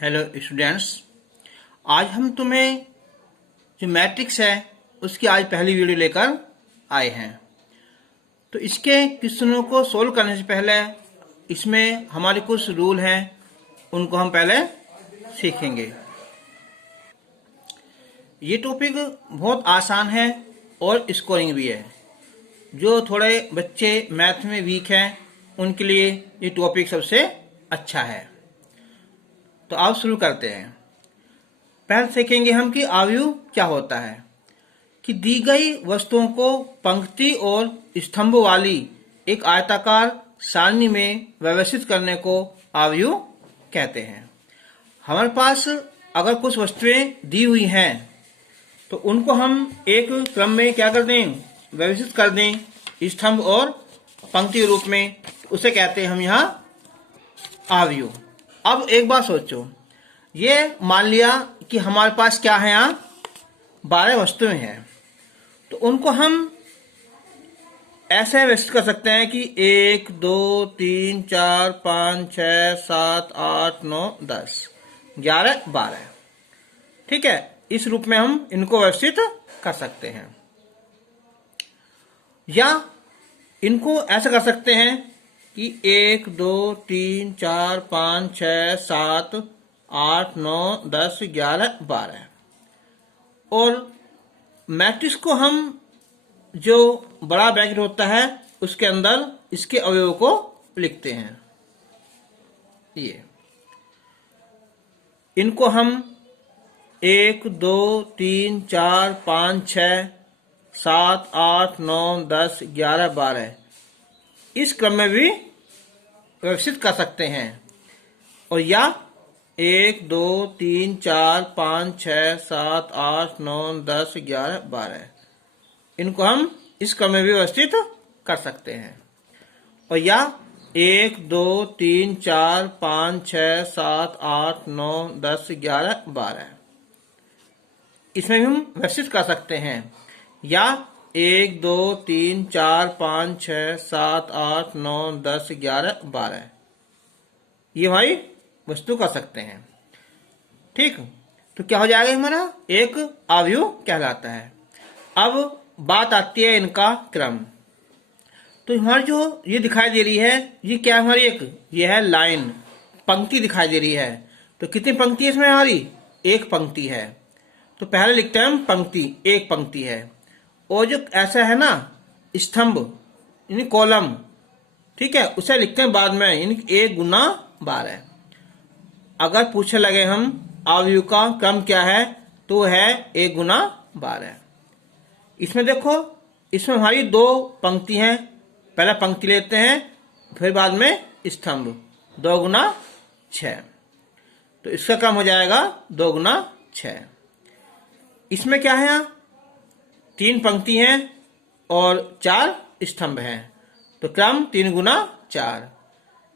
Hello students, आज हम तुम्हें जो मैट्रिक्स है उसकी आज पहली वीडियो लेकर आए हैं। तो इसके क्वेश्चनों को सोल्व करने से पहले इसमें हमारे कुछ रूल हैं, उनको हम पहले सीखेंगे। ये टॉपिक बहुत आसान है और स्कोरिंग भी है। जो थोड़े बच्चे मैथ में वीक हैं उनके लिए ये टॉपिक सबसे अच्छा है। तो आप शुरू करते हैं। पहले सीखेंगे हम कि अवयव क्या होता है। कि दी गई वस्तुओं को पंक्ति और स्तंभ वाली एक आयताकार सारणी में व्यवस्थित करने को अवयव कहते हैं। हमारे पास अगर कुछ वस्तुएं दी हुई हैं तो उनको हम एक क्रम में क्या कर दें, व्यवस्थित कर दें, स्तंभ और पंक्ति रूप में, उसे कहते हैं हम यहाँ अवयव। अब एक बात सोचो, ये मान लिया कि हमारे पास क्या है, यहाँ 12 वस्तुएं हैं, तो उनको हम ऐसे व्यवस्थित कर सकते हैं कि 1 2 3 4 5 6 7 8 9 10 11 12। ठीक है, इस रूप में हम इनको व्यवस्थित कर सकते हैं। या इनको ऐसा कर सकते हैं कि 1 2 3 4 5 6 7 8 9 10 11 12। और मैट्रिक्स को हम जो बड़ा ब्रैकेट होता है उसके अंदर इसके अवयवों को लिखते हैं। ये इनको हम 1 2 3 4 5 6 7 8 9 10 11 12 इस क्रम में भी व्यवस्थित कर सकते हैं। और या 1 2 3 4 5 6 7 8 9 10 11 12 इनको हम इस क्रम में भी व्यवस्थित कर सकते हैं। और या 1 2 3 4 5 6 7 8 9 10 11 12 इसमें भी हम व्यवस्थित कर सकते हैं। या 1 2 3 4 5 6 7 8 9 10 11 12 ये हमारी वस्तु कर सकते हैं। ठीक, तो क्या हो जाएगा, हमारा एक अवयव कहलाता है। अब बात आती है इनका क्रम। तो हमारी जो ये दिखाई दे रही है, ये क्या है हमारी, ये है लाइन, पंक्ति दिखाई दे रही है। तो कितनी पंक्ति है इसमें, हमारी एक पंक्ति है। तो पहले लिखते हैं हम पंक्ति, एक पंक्ति है। और जो ऐसा है ना स्तंभ यानी कॉलम, ठीक है, उसे लिखते हैं बाद में, यानी 1 गुना 12। अगर पूछने लगे हम अवयव का क्रम क्या है तो है 1 गुना 12। इसमें देखो, इसमें हमारी 2 पंक्ति हैं। पहले पंक्ति लेते हैं, फिर बाद में स्तंभ, 2 गुना 6। तो इसका क्रम हो जाएगा 2 गुना 6। इसमें क्या है, 3 पंक्ति हैं और 4 स्तंभ हैं, तो क्रम 3 गुना 4।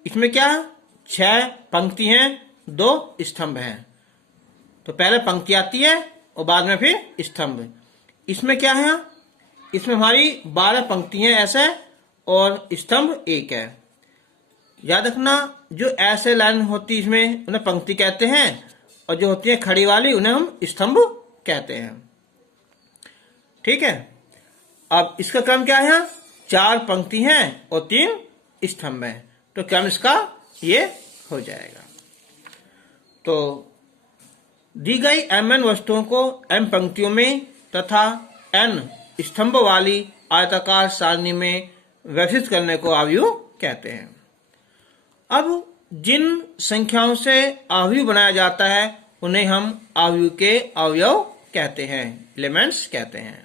इसमें क्या, 6 पंक्ति हैं, 2 स्तंभ हैं, तो पहले पंक्ति आती है और बाद में फिर स्तंभ। इसमें क्या है, इसमें हमारी 12 पंक्ति हैं ऐसे और स्तंभ 1 है। याद रखना, जो ऐसे लाइन होती है इसमें उन्हें पंक्ति कहते हैं, और जो होती है खड़ी वाली उन्हें हम स्तंभ कहते हैं। ठीक है, अब इसका क्रम क्या है, 4 पंक्ति हैं और 3 स्तंभ हैं, तो क्रम इसका ये हो जाएगा। तो दी गई mn वस्तुओं को m पंक्तियों में तथा n स्तंभ वाली आयताकार सारणी में व्यवस्थित करने को अवयव कहते हैं। अब जिन संख्याओं से अवयव बनाया जाता है उन्हें हम अवयव के अवयव कहते हैं, एलिमेंट्स कहते हैं।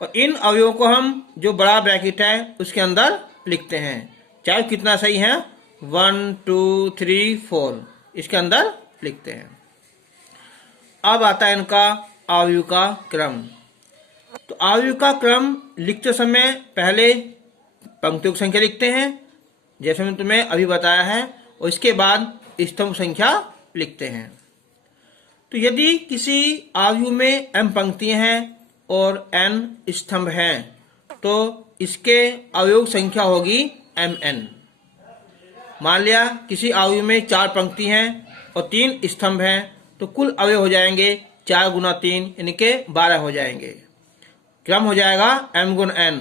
और इन अवयवों को हम जो बड़ा ब्रैकेट है उसके अंदर लिखते हैं, चाहे कितना सही है, 1 2 3 4 इसके अंदर लिखते हैं। अब आता है इनका अवयव का क्रम। तो अवयव का क्रम लिखते समय पहले पंक्तियों की संख्या लिखते हैं, जैसे मैंने तुम्हें अभी बताया है, और इसके बाद स्तंभ संख्या लिखते हैं। तो यदि किसी अवयव में m पंक्तियां हैं और n स्तंभ हैं तो इसके अवयव संख्या होगी mn। मान लिया किसी अवयव में 4 पंक्ति हैं और 3 स्तंभ हैं, तो कुल अवयव हो जाएंगे 4 गुना 3 यानी के 12 हो जाएंगे। क्रम हो जाएगा m गुण n,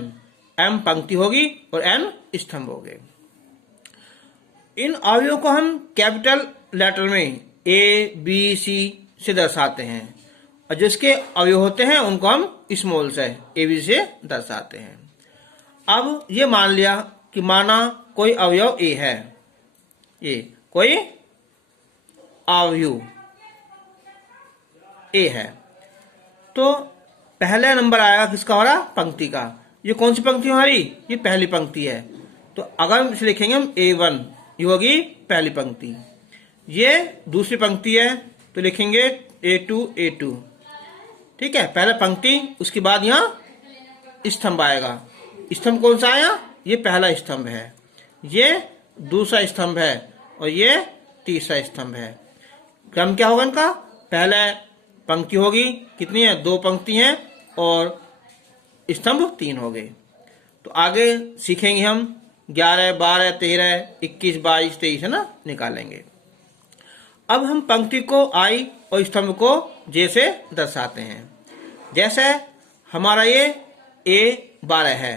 m पंक्ति होगी और n स्तंभ हो गए। इन अवयवों को हम कैपिटल लेटर में A, B, C से दर्शाते हैं और जिसके अवयव होते हैं उनको हम स्मॉल से AB से दर्शाते हैं। अब ये मान लिया कि माना कोई अवयव A है, ये कोई अवयव A है, तो पहला नंबर आएगा किसका हमारा? पंक्ति का। ये कौन सी पंक्ति हमारी? ये पहली पंक्ति है, तो अगर हम इसे लिखेंगे हम A1, ये होगी पहली पंक्ति। ये दूसरी पंक्ति है तो लिखेंगे A2, ठीक है, पहला पंक्ति। उसके बाद यहाँ स्तंभ आएगा। स्तंभ कौन सा आया? ये पहला स्तंभ है, ये दूसरा स्तंभ है और ये तीसरा स्तंभ है। क्रम क्या होगा इनका? पहले पंक्ति होगी, कितनी है? 2 पंक्ति हैं और स्तंभ 3 हो गए। तो आगे सीखेंगे हम 11, 12, 13, 21, 22, 23 है ना, निकालेंगे। अब हम पंक्ति को I और स्तंभ को J से दर्शाते हैं। जैसे हमारा ये A12 है,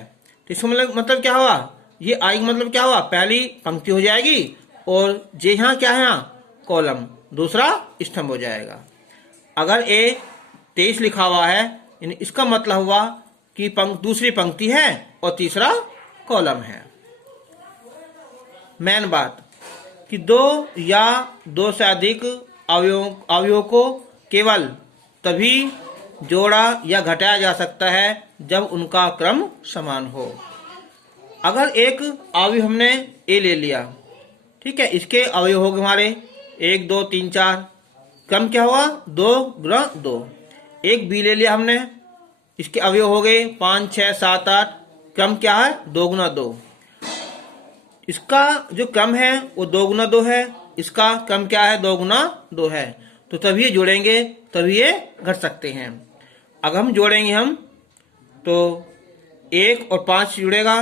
तो इसका मतलब क्या हुआ? ये I का मतलब क्या हुआ? पहली पंक्ति हो जाएगी और J यहाँ क्या है? यहाँ कॉलम, दूसरा स्तंभ हो जाएगा। अगर A23 लिखा हुआ है, यानी इसका मतलब हुआ कि दूसरी पंक्ति है और तीसरा कॉलम है। मेन बात कि 2 या 2 से अधिक अवयवों को केवल तभी जोड़ा या घटाया जा सकता है जब उनका क्रम समान हो। अगर एक अवयव हमने A ले लिया, ठीक है, इसके अवयव हो गए हमारे 1, 2, 3, 4, क्रम क्या हुआ? 2 गुना 2। एक B ले लिया हमने, इसके अवयव हो गए 5, 6, 7, 8, क्रम क्या है? 2 गुना 2। इसका जो क्रम है वो 2 गुना 2 है, इसका क्रम क्या है? 2 गुना 2 है। तो तभी ये जोड़ेंगे, तभी ये घट सकते हैं। अगर हम जोड़ेंगे हम तो 1 और 5 जुड़ेगा,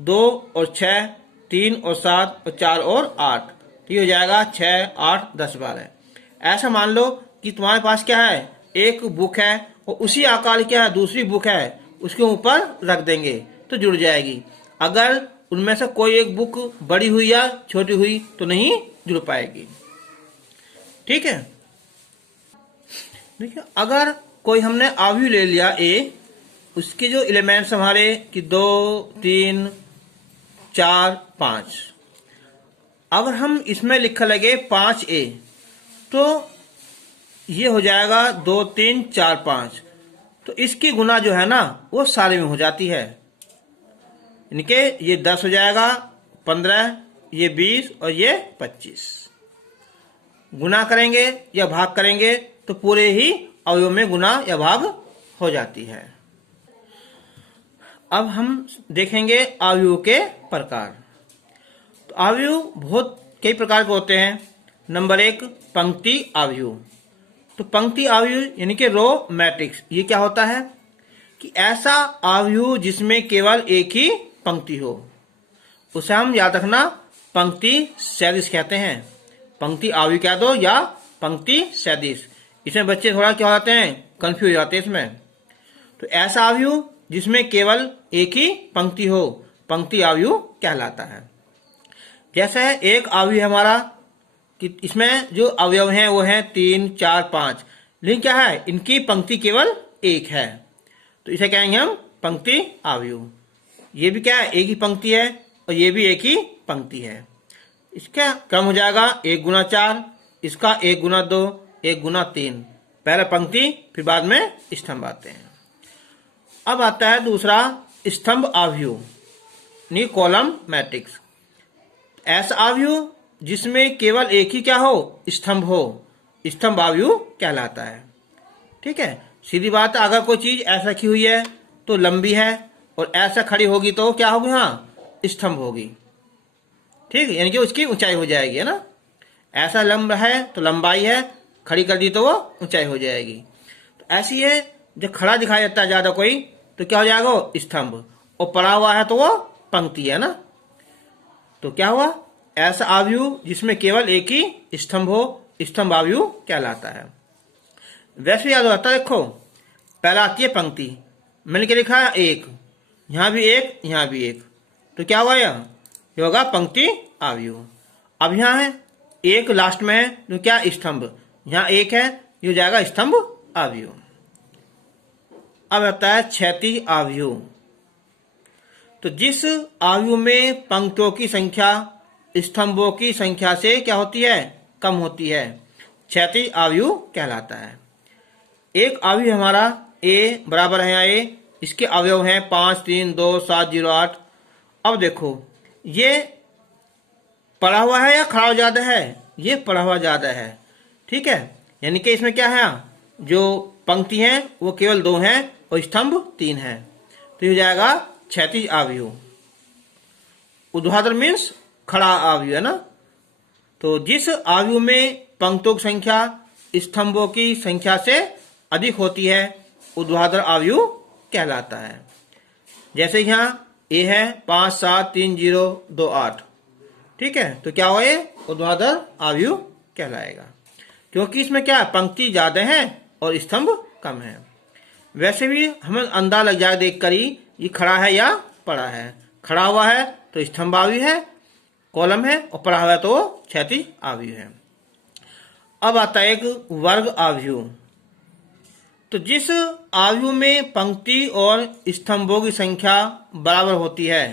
2 और 6, 3 और 7 और 4 और 8, तो ये हो जाएगा 6, 8, 10, 12। ऐसा मान लो कि तुम्हारे पास क्या है? एक बुक है और उसी आकार क्या है? दूसरी बुक है, उसके ऊपर रख देंगे तो जुड़ जाएगी। अगर उनमें से कोई एक बुक बड़ी हुई या छोटी हुई तो नहीं जुड़ पाएगी, ठीक है। देखिए, अगर कोई हमने अवयव ले लिया A, उसके जो एलिमेंट्स हमारे कि 2, 3, 4, 5, अगर हम इसमें लिखने लगे 5A, तो ये हो जाएगा 2, 3, 4, 5। तो इसकी गुना जो है ना वो सारे में हो जाती है, यानी कि ये 10 हो जाएगा, 15, ये 20 और ये 25। गुना करेंगे या भाग करेंगे तो पूरे ही अवयव में गुना या भाग हो जाती है। अब हम देखेंगे अवयव के प्रकार। तो अवयव बहुत कई प्रकार के होते हैं। नंबर 1, पंक्ति अवयव। तो पंक्ति अवयव यानी कि रो मैट्रिक्स, ये क्या होता है कि ऐसा अवयव जिसमें केवल एक ही पंक्ति हो, उसे हम याद रखना पंक्ति सदिश कहते हैं। पंक्ति अवयव कह दो या पंक्ति सदिश, इसमें बच्चे थोड़ा क्या हो जाते हैं? कंफ्यूज हो जाते हैं इसमें। तो ऐसा अवयव जिसमें केवल एक ही पंक्ति हो, पंक्ति अवयव कहलाता है। जैसे एक अवयव है हमारा कि इसमें जो अवयव हैं वो हैं 3, 4, 5, लेकिन क्या है? इनकी पंक्ति केवल एक है, तो इसे कहेंगे हम पंक्ति अवयव। ये भी क्या है? एक ही पंक्ति है और ये भी एक ही पंक्ति है। इसका क्रम हो जाएगा 1 गुना 4, इसका 1 गुना 2, 1 गुना 3। पहले पंक्ति फिर बाद में स्तंभ आते हैं। अब आता है दूसरा स्तंभ अवयव, यानी कॉलम मैट्रिक्स। ऐसा अवयव जिसमें केवल एक ही क्या हो? स्तंभ हो, स्तंभ अवयव कहलाता है, ठीक है। सीधी बात है, अगर कोई चीज ऐसा रखी हुई है तो लंबी है और ऐसा खड़ी होगी तो क्या होगी? हाँ, स्तंभ होगी, ठीक है, यानी कि उसकी ऊंचाई हो जाएगी, है ना। ऐसा लंब है तो लंबाई है, खड़ी कर दी तो वो ऊंचाई हो जाएगी। तो ऐसी है, जब खड़ा दिखाई देता है ज्यादा कोई तो क्या हो जाएगा? वो स्तंभ, और पड़ा हुआ है तो वो पंक्ति है ना। तो क्या हुआ? ऐसा अवयव जिसमें केवल एक ही स्तंभ हो स्तंभ अवयव कहलाता है। वैसे याद होता है, देखो पहला आती है पंक्ति, मैंने क्या लिखा है एक, यहाँ भी एक, यहाँ भी एक, तो क्या हुआ यह होगा पंक्ति अवयव। अब यहाँ है एक लास्ट में है तो क्या स्तंभ, यहाँ एक है ये हो जाएगा स्तंभ अवयव। अब आता है क्षैतिज अवयव। तो जिस अवयव में पंक्तियों की संख्या स्तंभों की संख्या से क्या होती है, कम होती है, क्षैतिज अवयव कहलाता है। एक अवयव हमारा ए बराबर है यहाँ ए, इसके अवयव हैं 5 3 2 7 0 8। अब देखो ये पढ़ा हुआ है या खड़ा हुआ ज्यादा है, ये पढ़ा हुआ ज्यादा है, ठीक है, यानी कि इसमें क्या है, जो पंक्ति है वो केवल 2 हैं और स्तंभ 3 है, तो ये हो जाएगा क्षैतिज अवयव। ऊर्ध्वाधर मीन्स खड़ा अवयव है ना। तो जिस अवयव में पंक्तियों की संख्या स्तंभों की संख्या से अधिक होती है ऊर्ध्वाधर अवयव कहलाता है। जैसे यहाँ ए है 5 7 3 0 2 8, ठीक है, तो क्या हुआ, ये ऊर्ध्वाधर अवयव कहलाएगा, क्योंकि इसमें क्या पंक्ति ज्यादा है और स्तंभ कम है। वैसे भी हमें अंदाजा लग जाए देख कर ही ये खड़ा है या पड़ा है, खड़ा हुआ है तो स्तंभ अवयव है, कॉलम है, और पड़ा हुआ है तो क्षैतिज अवयव है। अब आता है एक वर्ग अवयव। तो जिस अवयव में पंक्ति और स्तंभों की संख्या बराबर होती है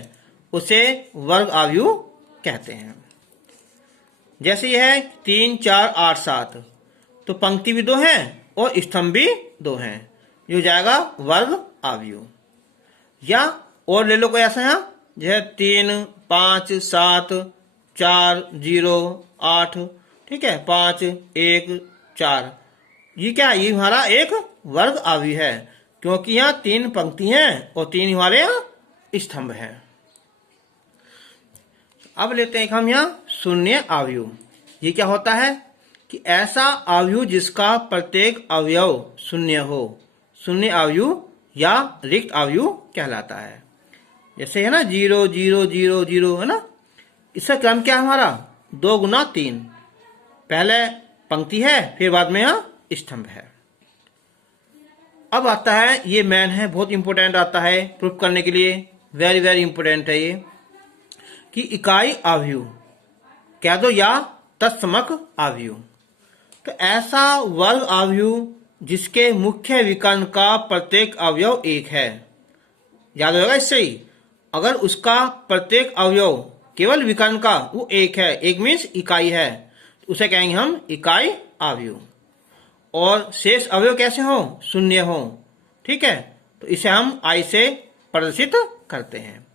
उसे वर्ग अवयव कहते हैं। जैसे यह है 3 4 8 7, तो पंक्ति भी 2 है और स्तंभ भी 2 हैं, ये हो जाएगा वर्ग अवयव। या और ले लो कोई ऐसा यहाँ, जैसे 3 5 7 4 0 8, ठीक है, 5 1 4, ये क्या है, ये हमारा एक वर्ग अवयव है, क्योंकि यहाँ 3 पंक्ति हैं और 3 हमारे यहाँ स्तंभ हैं। अब लेते हैं हम यहाँ शून्य अवयव। ये क्या होता है कि ऐसा अवयव जिसका प्रत्येक अवयव शून्य हो, शून्य अवयव या रिक्त अवयव कहलाता है। जैसे है ना 0 0 0 0 है ना, इसका क्रम क्या है हमारा 2 गुना 3, पहले पंक्ति है फिर बाद में यहाँ स्तंभ है। अब आता है ये मैन है, बहुत इंपॉर्टेंट आता है प्रूफ करने के लिए, वेरी वेरी इंपॉर्टेंट है ये, कि इकाई अवयव कह दो या तत्समक अवयव। तो ऐसा वर्ग अवयव जिसके मुख्य विकर्ण का प्रत्येक अवयव 1 है, याद होगा इससे ही, अगर उसका प्रत्येक अवयव केवल विकर्ण का वो 1 है, 1 मीन्स इकाई है, तो उसे कहेंगे हम इकाई अवयव। और शेष अवयव कैसे हो, शून्य हो, ठीक है, तो इसे हम आई से प्रदर्शित करते हैं।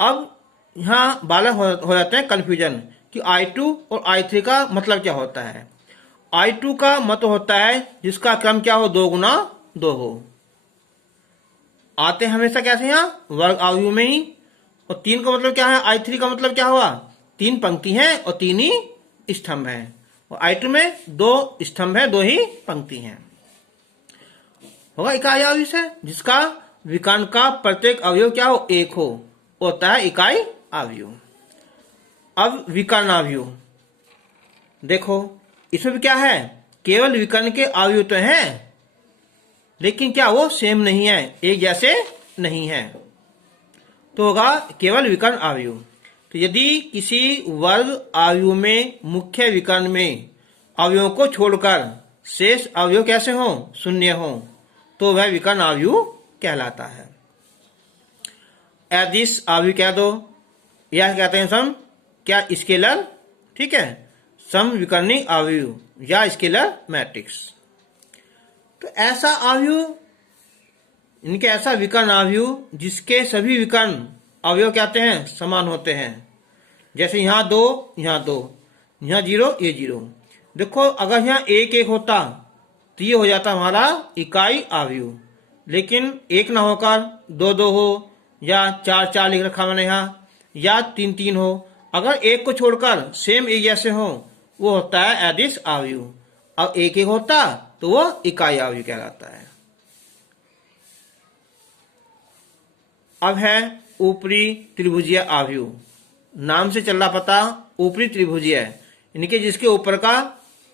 अब यहाँ बालक हो जाते हैं कंफ्यूजन कि I2 और I3 का मतलब क्या होता है। I2 का मतलब होता है जिसका क्रम क्या हो 2 गुना 2 हो, आते हमेशा कैसे यहाँ वर्ग अवयव में ही। और 3 का मतलब क्या है, I3 का मतलब क्या हुआ, 3 पंक्ति हैं और 3 ही स्तंभ हैं, और I2 में 2 स्तंभ है 2 ही पंक्ति हैं, होगा इकाई अवयव से जिसका विकर्ण का प्रत्येक अवयव क्या हो 1 हो, होता है इकाई अवयव। अब विकर्ण अवयव देखो, इसमें भी क्या है, केवल विकर्ण के अवयव तो हैं लेकिन क्या वो सेम नहीं है, एक जैसे नहीं है, तो होगा केवल विकर्ण अवयव। तो यदि किसी वर्ग अवयव में मुख्य विकर्ण में अवयवों को छोड़कर शेष अवयव कैसे हो, शून्य हो, तो वह विकर्ण अवयव कहलाता है। अदिश अवयव कह दो, यह कहते हैं सम क्या स्केलर, ठीक है, सम विकर्णी अवयव या स्केलर मैट्रिक्स। तो ऐसा अवयव, इनके ऐसा विकर्ण अवयव जिसके सभी विकर्ण अवयव कहते हैं समान होते हैं। जैसे यहाँ 2 यहाँ 2, यहाँ 0 ये 0। देखो अगर यहाँ 1 1 होता तो ये हो जाता हमारा इकाई अवयव, लेकिन 1 ना होकर 2 2 हो, या 4 4 लिख रखा मैंने यहाँ, या 3 3 हो, अगर एक को छोड़कर सेम एक जैसे हो वो होता है अदिश अवयव। अब 1 1 होता तो वो इकाई अवयव कहलाता है। अब है ऊपरी त्रिभुजीय अवयव, नाम से चल रहा पता ऊपरी त्रिभुजीय, इनके जिसके ऊपर का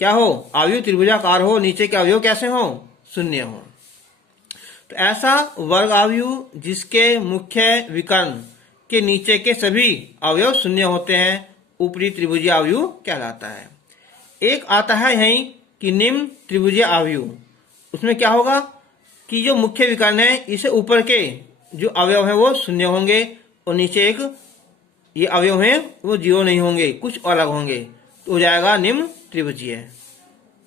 क्या हो, अवयव त्रिभुजाकार हो, नीचे के अवयव कैसे हो, शून्य हो। तो ऐसा वर्ग अवयव जिसके मुख्य विकर्ण के नीचे के सभी अवयव शून्य होते हैं ऊपरी त्रिभुजीय अवयव कहलाता है। एक आता है यही कि निम्न त्रिभुजीय अवयव, उसमें क्या होगा कि जो मुख्य विकर्ण है इसे ऊपर के जो अवयव है वो शून्य होंगे और नीचे एक ये अवयव है वो जीरो नहीं होंगे, कुछ अलग होंगे, तो हो जाएगा निम्न त्रिभुजीय।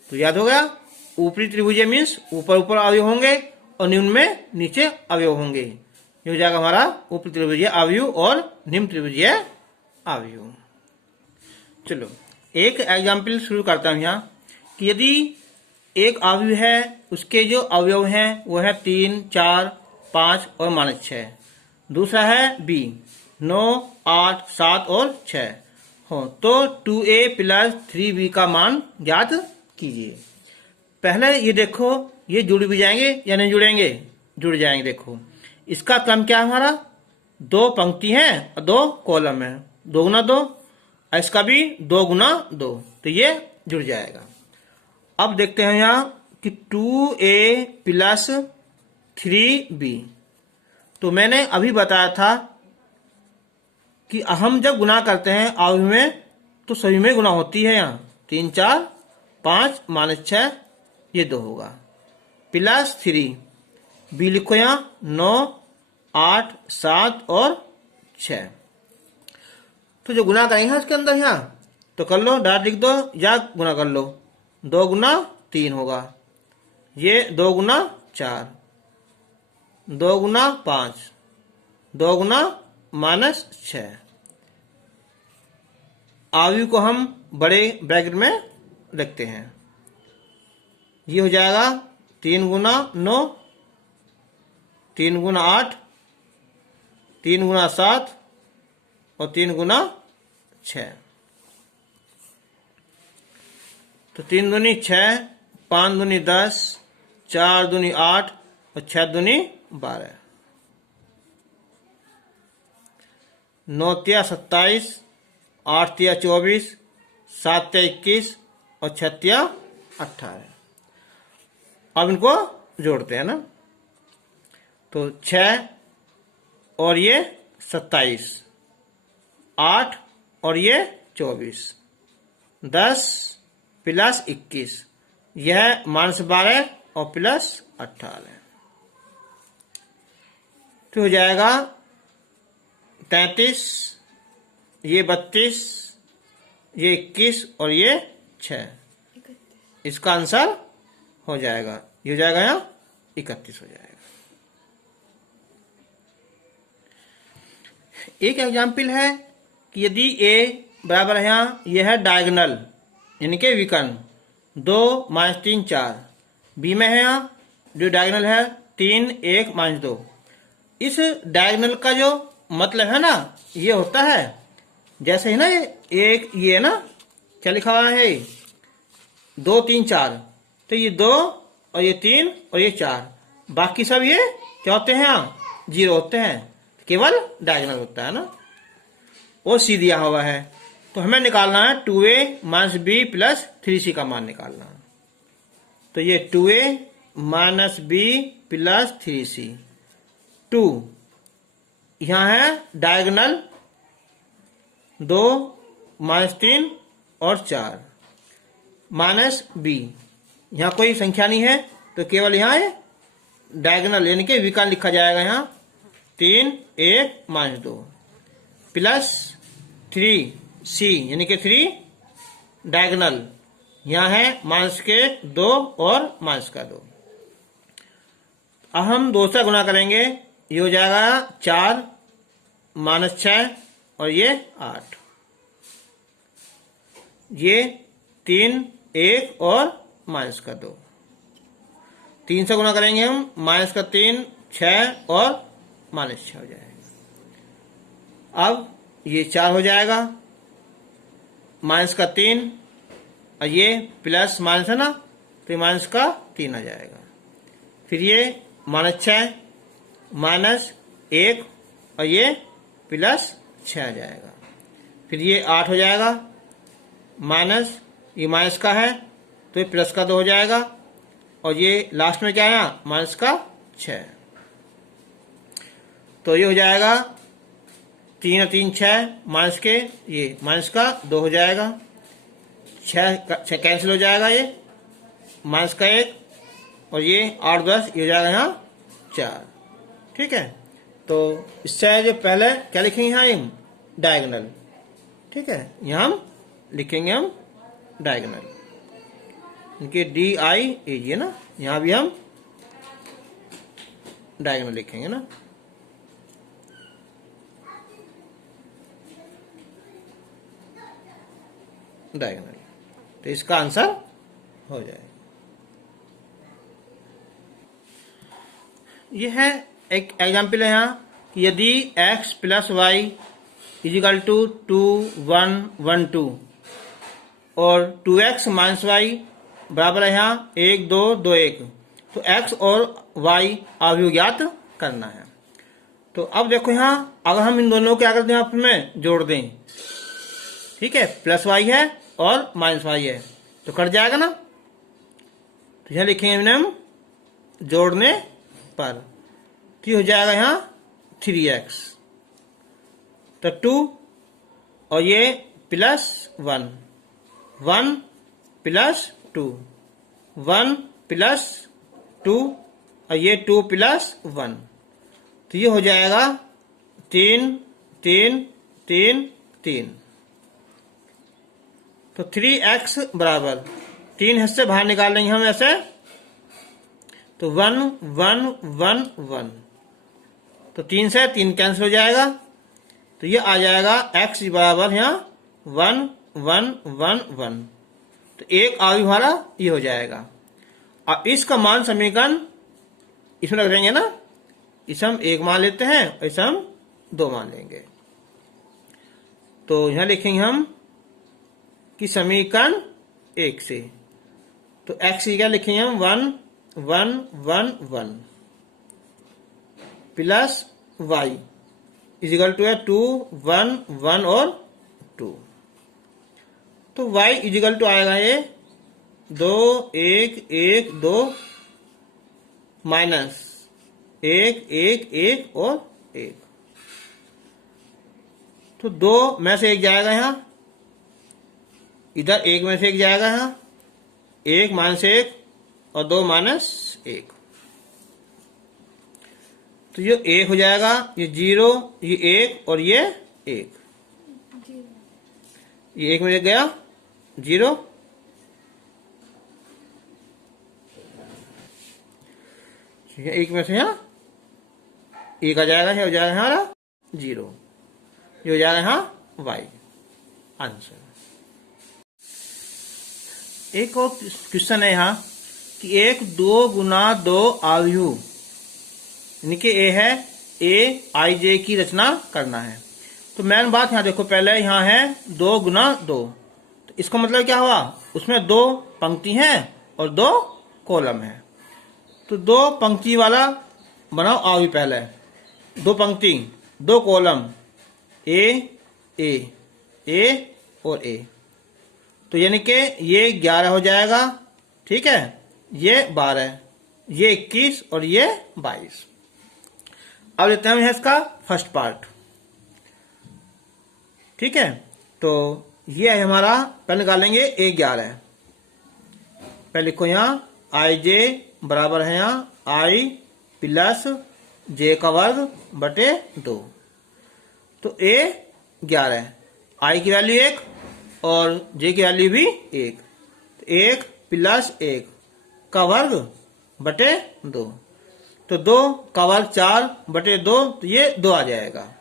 तो याद हो गया, ऊपरी त्रिभुजीय मीन्स ऊपर ऊपर अवयव होंगे और निम्न में नीचे अवयव होंगे। ये हो जाएगा हमारा ऊपरी त्रिभुजीय अवयव और निम्न त्रिभुजीय अवयव। चलो एक एग्जाम्पल शुरू करता हूं यहाँ कि यदि एक अवयव है उसके जो अवयव हैं वो है 3, 4, 5 और -6। दूसरा है बी 9, 8, 7 और 6 हो, तो 2a + 3b का मान ज्ञात कीजिए। पहले ये देखो ये जुड़ भी जाएंगे या नहीं जुड़ेंगे, जुड़ जाएंगे। देखो इसका क्रम क्या है हमारा, 2 पंक्ति है और 2 कॉलम है, 2 गुना 2, इसका भी 2 गुना 2, तो ये जुड़ जाएगा। अब देखते हैं यहाँ कि 2a + 3b, तो मैंने अभी बताया था कि हम जब गुना करते हैं अवयव में तो सभी में गुना होती है। यहाँ 3, 4, 5 -6 ये 2 होगा, +3 बी लिखो यहाँ 9, 8, 7 और 6। तो जो गुना करेंगे इसके अंदर यहाँ तो कर लो, डायरेक्ट लिख दो या गुना कर लो। 2 गुना 3 होगा, ये 2 गुना 4, 2 गुना 5, 2 गुना -6। अवयव को हम बड़े ब्रैकेट में लिखते हैं। ये हो जाएगा 3 गुना 9, 3 गुना 8, 3 गुना 7 और 3 गुना 6। तो 3 दूनी 6, 5 दूनी 10, 4 दूनी 8 और 6 दूनी 12। 9 तिया 27, 8 तिया 24, 7 तिया 21 और 6 तिया 18। अब इनको जोड़ते हैं ना, तो 6 और ये 27, 8 और ये 24, 10 + 21, यह -12 और +18, तो हो जाएगा 33, ये 32, ये 21 और ये 6। इसका आंसर हो जाएगा, ये हो जाएगा यहाँ 31 हो जाएगा। एक एग्जाम्पल है कि यदि a बराबर है यहाँ, यह है डायगोनल यानी कि विकर्ण 2, -3, 4, बी में है यहाँ जो डायगोनल है 3, 1, -2। इस डायगोनल का जो मतलब है ना ये होता है जैसे है ना एक ये ना क्या लिखा हुआ है 2, 3, 4, तो ये 2 और ये 3 और ये 4, बाकी सब ये क्या होते हैं यहाँ 0 होते हैं, केवल डायगोनल होता है ना। और सी दिया हुआ है तो हमें निकालना है 2a - b + 3c का मान निकालना है। तो ये 2a - b + 3c, 2 यहाँ है डायगोनल 2, -3 और 4, -b यहाँ कोई संख्या नहीं है तो केवल यहाँ है डायगोनल यानी कि विकर्ण लिखा जाएगा यहाँ 3, 1, -2 +3c यानी कि 3 डायगोनल यहाँ है -2 और -2। अब हम 2 से गुना करेंगे, ये हो जाएगा 4, -6 और ये 8, ये 3, 1 और -2। 3 से गुना करेंगे हम -3, 6 और -6 हो जाएगा। अब ये 4 हो जाएगा, -3 और ये प्लस माइनस है ना तो ये -3 आ जाएगा। फिर ये -6 -1 और ये +6 आ जाएगा। फिर ये 8 हो जाएगा, माइनस ये माइनस का है तो ये प्लस का 2 हो जाएगा, और ये लास्ट में क्या आया, माइनस का 6। तो ये हो जाएगा 3 और 3 6, माइनस के ये माइनस का 2 हो जाएगा, 6 कैंसिल हो जाएगा, ये माइनस का 1, और ये 8 10 ये हो जाएगा यहाँ 4। ठीक है, तो इससे जो पहले क्या लिखेंगे यहाँ, हम डायगोनल। ठीक है, यहाँ हम लिखेंगे हम डायगोनल, इनके DI है ना, यहाँ भी हम डायगोनल लिखेंगे ना। डायगोनल, तो इसका आंसर हो जाएगा। यह है एक एग्जाम्पल है यहाँ कि यदि x plus y is equal to 2 1 1 2 और 2x माइनस वाई बराबर है यहाँ 1 2 2 1, तो x और y अवयव ज्ञात करना है। तो अब देखो यहाँ अगर हम इन दोनों को क्या कर दें, आपस में जोड़ दें, ठीक है, प्लस वाई है और माइनस वाई है, तो कट जाएगा ना। तो यहाँ लिखेंगे हम जोड़ने पर, तो हो जाएगा यहाँ 3x, तो 2 और ये प्लस 1 1 प्लस 2 1 प्लस 2 और ये 2 प्लस 1, तो ये हो जाएगा 3 3 3 3। तो 3x बराबर 3 हिस्से बाहर निकाल लेंगे हम ऐसे, तो 1 1 1 1, तो 3 से 3 कैंसिल हो जाएगा, तो ये आ जाएगा x बराबर यहाँ 1 1 1 1, तो एक अवयव हमारा ये हो जाएगा। अब इसका मान समीकरण इसमें रख देंगे ना, इसे हम 1 मान लेते हैं और इसे हम 2 मान लेंगे। तो यहाँ लिखेंगे हम कि समीकरण 1 से, तो x क्या लिखेंगे हम 1 1 1 1 प्लस y इजिकल टू है 2 1 1 और 2, तो y इजिकल टू आएगा ये 2 1 1 2 माइनस 1 1 1 और 1, तो 2 में से 1 जाएगा यहाँ, इधर 1 में से 1 जाएगा यहाँ, 1 माइनस 1 और 2 माइनस 1, तो ये 1 हो जाएगा, ये 0 ये 1 और ये 1, ये 1 में गया 0, ये 1 में से यहाँ 1 आ जाएगा, ये हो जाएगा हमारा 0, ये हो जाएगा यहाँ y आंसर। एक और क्वेश्चन है यहाँ कि 1 2 गुना 2 अवयव इनके a है aij की रचना करना है। तो मेन बात यहाँ देखो, पहले यहाँ है 2 गुना 2, तो इसका मतलब क्या हुआ, उसमें 2 पंक्ति हैं और 2 कॉलम है। तो 2 पंक्ति वाला बनाओ अवयव, पहले 2 पंक्ति 2 कॉलम a और a, तो यानी कि ये 11 हो जाएगा, ठीक है, ये 12, ये 21 और ये 22। अब लेते हैं इसका फर्स्ट पार्ट, ठीक है। तो ये है हमारा, पहले निकालेंगे a11, पहले लिखो यहाँ ij बराबर है यहाँ i प्लस j का वर्ग बटे 2, तो a11, i की वैल्यू 1 और j की वैल्यू भी 1, तो 1 प्लस 1 का वर्ग बटे 2, तो 2 का वर्ग 4 बटे 2, तो ये 2 आ जाएगा।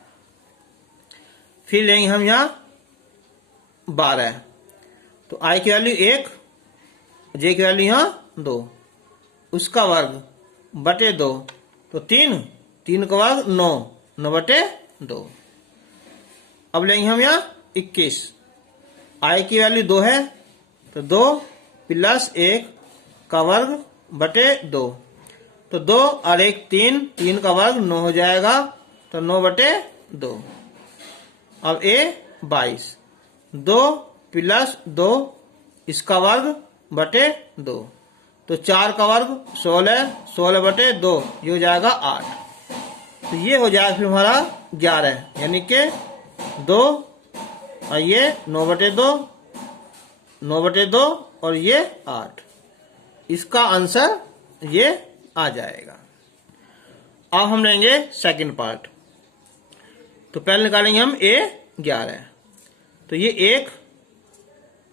फिर लेंगे हम यहाँ 12, तो i की वैल्यू 1, j की वैल्यू यहाँ 2, उसका वर्ग बटे 2, तो 3 का वर्ग 9, 9 बटे 2। अब लेंगे हम यहाँ 21, i की वैल्यू 2 है, तो 2 प्लस 1 का वर्ग बटे 2, तो 2 और 1 3 का वर्ग 9 हो जाएगा, तो 9 बटे 2। अब a 22, 2 प्लस 2 इसका वर्ग बटे 2। तो 4 का वर्ग 16, 16 बटे 2, ये हो जाएगा 8। तो ये हो जाएगा फिर हमारा 11, यानी कि 2 और ये 9 बटे 2, 9 बटे 2 और ये 8। इसका आंसर ये आ जाएगा। अब हम लेंगे सेकंड पार्ट। तो पहले निकालेंगे हम A11। तो ये 1,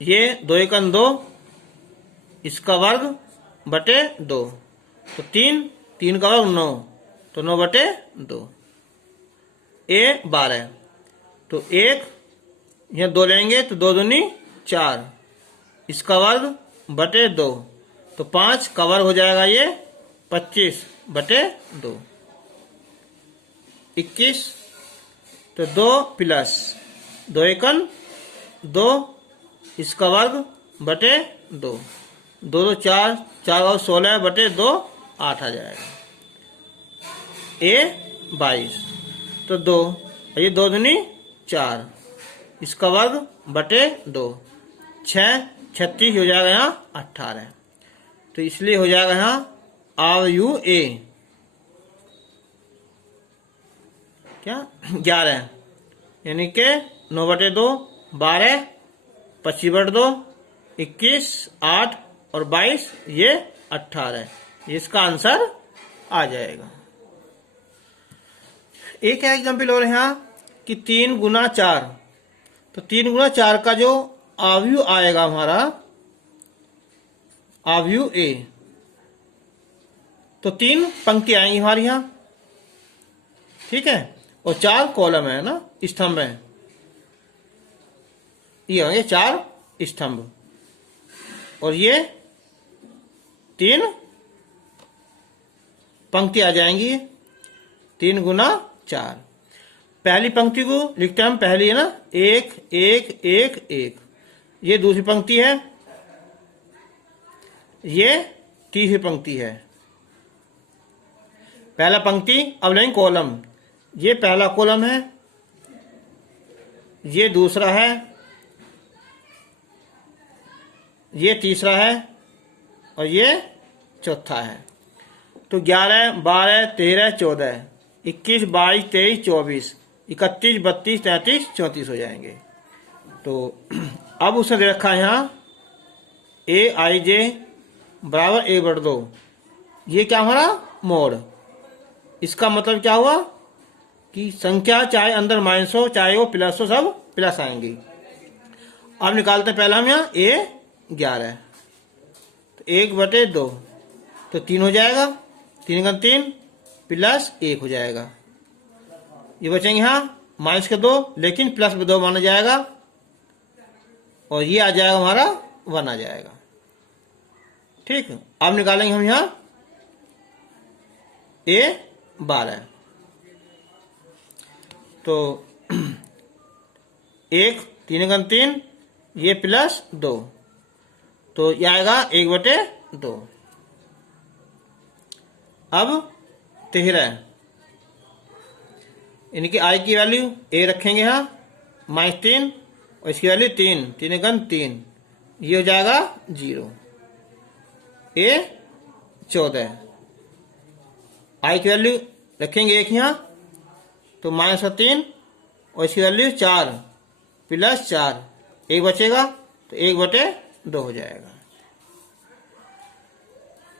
ये 2 एकम 2, इसका वर्ग बटे 2। तो 3, 3 का वर्ग 9, तो 9 बटे 2। A12। तो 1, यहाँ 2 लेंगे तो 2 दूनी 4, इसका वर्ग बटे 2। तो 5 का वर्ग हो जाएगा ये 25 बटे 2, 21। तो 2 प्लस 2 एकम 2, इसका वर्ग बटे 2, 2 2 4, 4 और 16 बटे 2, 8 आ जाएगा। A22। तो 2, ये 2 दूनी 4, इसका वर्ग बटे 2, 6 36 हो जाएगा यहाँ 18। तो इसलिए हो जाएगा यहाँ अवयव A क्या 11, यानी कि 9 बटे 2, 12, 25 बटे 2, 21, 8 और 22, ये 18। इसका आंसर आ जाएगा। एक एग्जाम्पल और यहाँ कि 3 गुना 4। तो 3 गुना 4 का जो अवयव आएगा हमारा अवयव A, तो 3 पंक्ति आएंगी हमारी यहाँ, ठीक है, और 4 कॉलम है ना, स्तंभ है, ये होंगे 4 स्तंभ, और ये 3 पंक्ति आ जाएंगी। 3 गुना 4। पहली पंक्ति को लिखते हैं हम, पहली है ना 1 1 1 1, ये दूसरी पंक्ति है, ये तीसरी पंक्ति है। पहला पंक्ति, अब लेंगे कॉलम, ये पहला कॉलम है, ये दूसरा है, ये तीसरा है और ये चौथा है। तो 11 12 13 14 21 22 23 24 31 32 33 34 हो जाएंगे। तो अब उसने दे रखा है यहाँ AIJ बराबर 1/2। ये क्या हमारा मोड। इसका मतलब क्या हुआ कि संख्या चाहे अंदर माइनस हो चाहे वो प्लस हो, सब प्लस आएंगी। अब निकालते हैं पहला हम यहाँ A11। तो 1/2, तो 3 हो जाएगा, 3 का 3 प्लस 1 हो जाएगा। ये बचेंगे यहाँ माइनस के 2, लेकिन प्लस 2 माना जाएगा, और ये आ जाएगा हमारा 1 आ जाएगा। ठीक, अब निकालेंगे हम यहाँ A12। तो 1 3 का 3, ये प्लस 2, तो ये आएगा 1/2। अब 13, इनकी आई की वैल्यू A रखेंगे यहाँ -3, और इसकी वैल्यू 3 3 का 3, ये हो जाएगा 0। A14, आई की वैल्यू रखेंगे 1 यहाँ, तो -3, और इसकी वैल्यू 4 प्लस 4, 1 बचेगा, तो 1/2 हो जाएगा।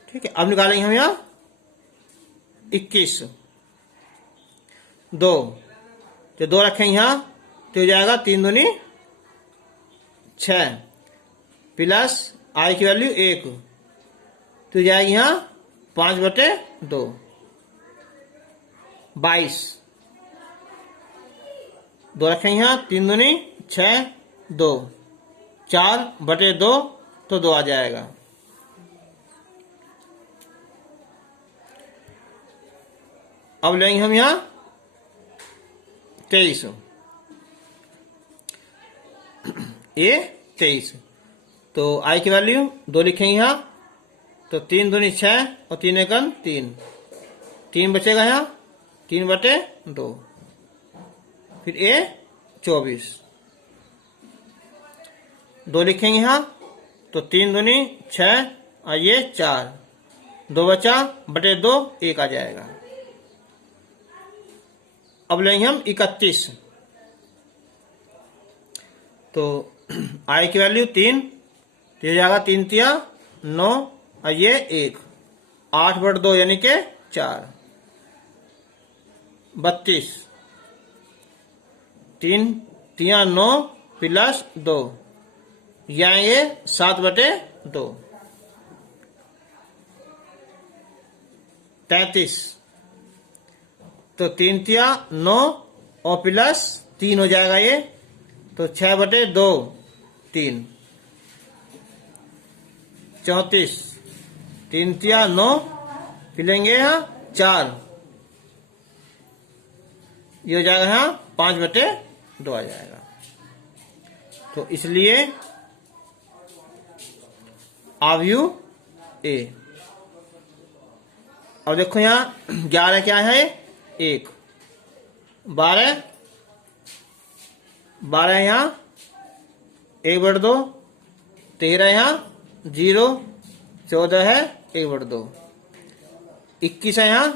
ठीक है, अब निकालेंगे हम यहाँ 21, 2, तो 2 रखेंगे यहाँ, तो हो जाएगा 3 दूनी 6 प्लस आई की वैल्यू 1, तो हो जाएगी यहाँ 5/2, 22, 2 रखेंगे यहाँ, 3 दूनी 6, 2, 4/2, तो 2 आ जाएगा। अब लेंगे हम यहाँ 23, A23, तो आई की वैल्यू 2 लिखेंगे यहाँ, तो 3 दूनी 6 और 3 एकम 3, 3 बचेगा यहाँ, 3/2। फिर A24, 2 लिखेंगे यहाँ, तो 3 दूनी 6 और ये 4, 2 बचा बटे 2 1 आ जाएगा। अब लेंगे हम 31, तो आई की वैल्यू 3, तो ये जाएगा 3 तिया 9 और ये 1, 8 बटे 2 यानी के 4, 32, 3 तिया 9 प्लस 2 या ये 7 बटे 2, 33, तो 3 तिया 9 और प्लस 3 हो जाएगा ये, तो 6 बटे 2 3, 34, 3 तिया 9 पिलेंगे यहाँ 4, ये हो जाएगा यहाँ 5 बटे 2 आ जाएगा। तो इसलिए अवयव ए। अब देखो यहाँ 11 क्या है 1, 12 यहाँ 1 बटे 2, 13 यहाँ 0, 14 है 1 बटे 2, 21 है यहाँ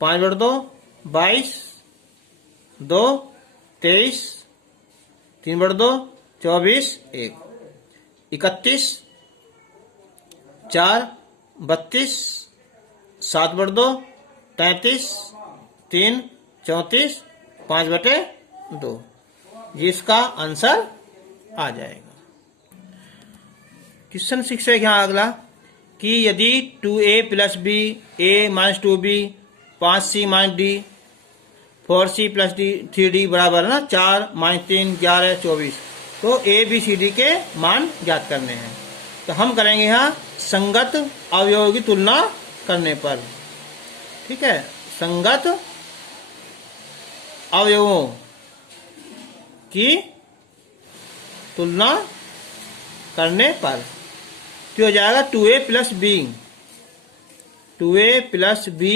5 बटे 2, 22, 2, 23, 3 बटे 2, 24, 1, 31, 4, 32, 7 बटे 2, 33, 3, 34, 5 बटे 2, जिसका आंसर आ जाएगा। क्वेश्चन 6 है यहाँ अगला कि यदि 2a plus b, a minus 2b, 5c minus d, 4c plus d 3d बराबर है ना 4 माइनस 3 11 24, तो a b c d के मान ज्ञात करने हैं। तो हम करेंगे यहाँ संगत अवयवों की तुलना करने पर, ठीक है, संगत अवयवों की तुलना करने पर तो हो जाएगा 2a plus B, 2a plus B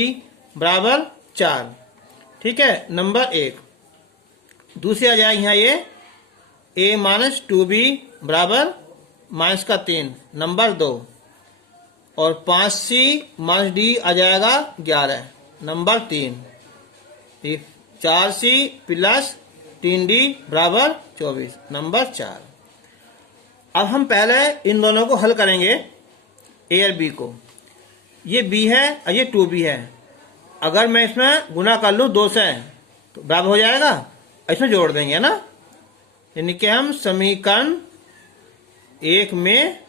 बराबर 4, ठीक है, नंबर 1। दूसरी आ जाएगी यहाँ ये a माइनस 2b बराबर माइनस का 3, नंबर 2, और 5c माइनस डी आ जाएगा 11, नंबर 3, 4c प्लस 3d बराबर 24, नंबर 4। अब हम पहले इन दोनों को हल करेंगे a और b को। ये b है और ये 2b है। अगर मैं इसमें गुना कर लूँ 2 से तो बराबर हो जाएगा, इसमें जोड़ देंगे ना, यानी कि हम समीकरण 1 में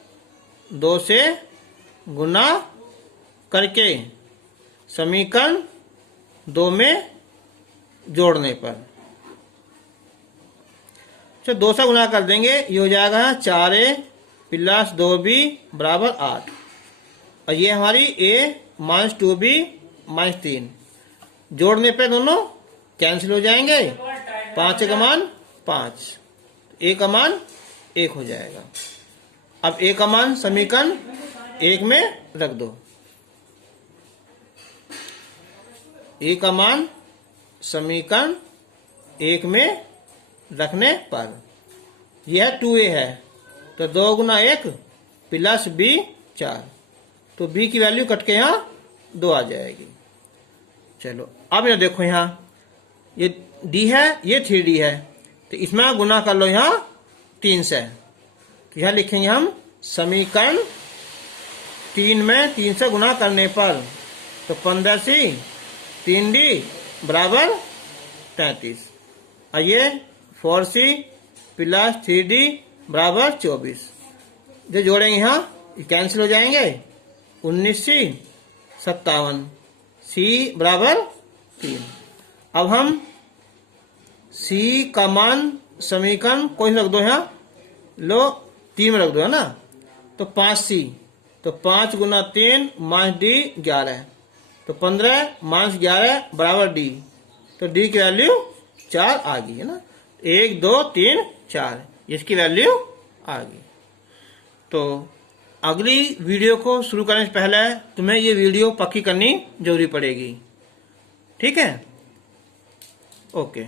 2 से गुना करके समीकरण 2 में जोड़ने पर 2 से गुना कर देंगे, ये हो जाएगा 4a प्लस 2b बराबर 8, और ये हमारी a माइनस 2b माइनस 3, जोड़ने पे दोनों कैंसिल हो जाएंगे, 5 का मान 5, a का मान 1 हो जाएगा। अब a का मान समीकरण 1 में रख दो, a का मान समीकरण 1 में रखने पर यह 2a है, तो 2 गुना 1 प्लस b 4, तो b की वैल्यू कट के यहाँ 2 आ जाएगी। चलो अब ये देखो यहाँ ये d है, ये 3d है, तो इसमें गुना कर लो यहाँ 3 से, तो यहाँ लिखेंगे हम समीकरण 3 में 3 से गुना करने पर, तो 15c 3d बराबर 33, और ये 4c प्लस 3d बराबर 24, जो जोड़ेंगे यहाँ कैंसिल हो जाएंगे, 19c 57, c बराबर 3। अब हम c का मान समीकरण कोई रख दो, यहाँ लो 3 में रख दो है ना, तो 5c, तो 5 गुना 3 माइनस डी 11, तो 15 माइनस 11 बराबर डी, तो डी की वैल्यू 4 आ गई है ना, 1 2 3 4, इसकी वैल्यू आ गई। तो अगली वीडियो को शुरू करने से पहले तुम्हें ये वीडियो पक्की करनी जरूरी पड़ेगी, ठीक है, ओके।